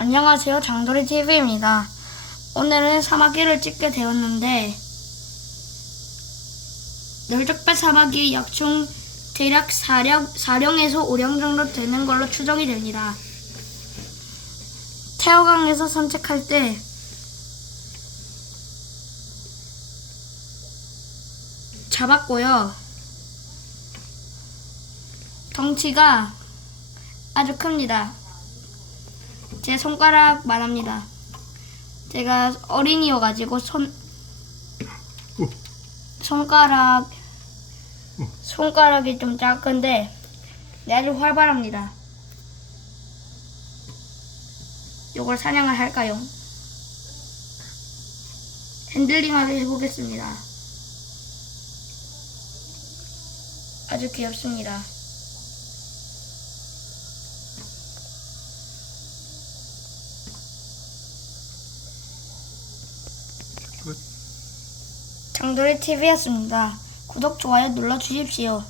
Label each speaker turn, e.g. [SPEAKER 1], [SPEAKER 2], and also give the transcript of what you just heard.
[SPEAKER 1] 안녕하세요. 장돌이 TV입니다. 오늘은 사마귀를 찍게 되었는데 널적배 사마귀 약총 대략 4령, 4령에서 5령 정도 되는 걸로 추정이 됩니다. 태화강에서 산책할 때 잡았고요. 덩치가 아주 큽니다. 제 손가락만 합니다. 제가 어린이여가지고 손 손가락 손가락이 좀 작은데 네, 아주 활발합니다. 요걸 사냥을 할까요? 핸들링하게 해보겠습니다. 아주 귀엽습니다. 장돌이 TV였습니다. 구독, 좋아요 눌러주십시오.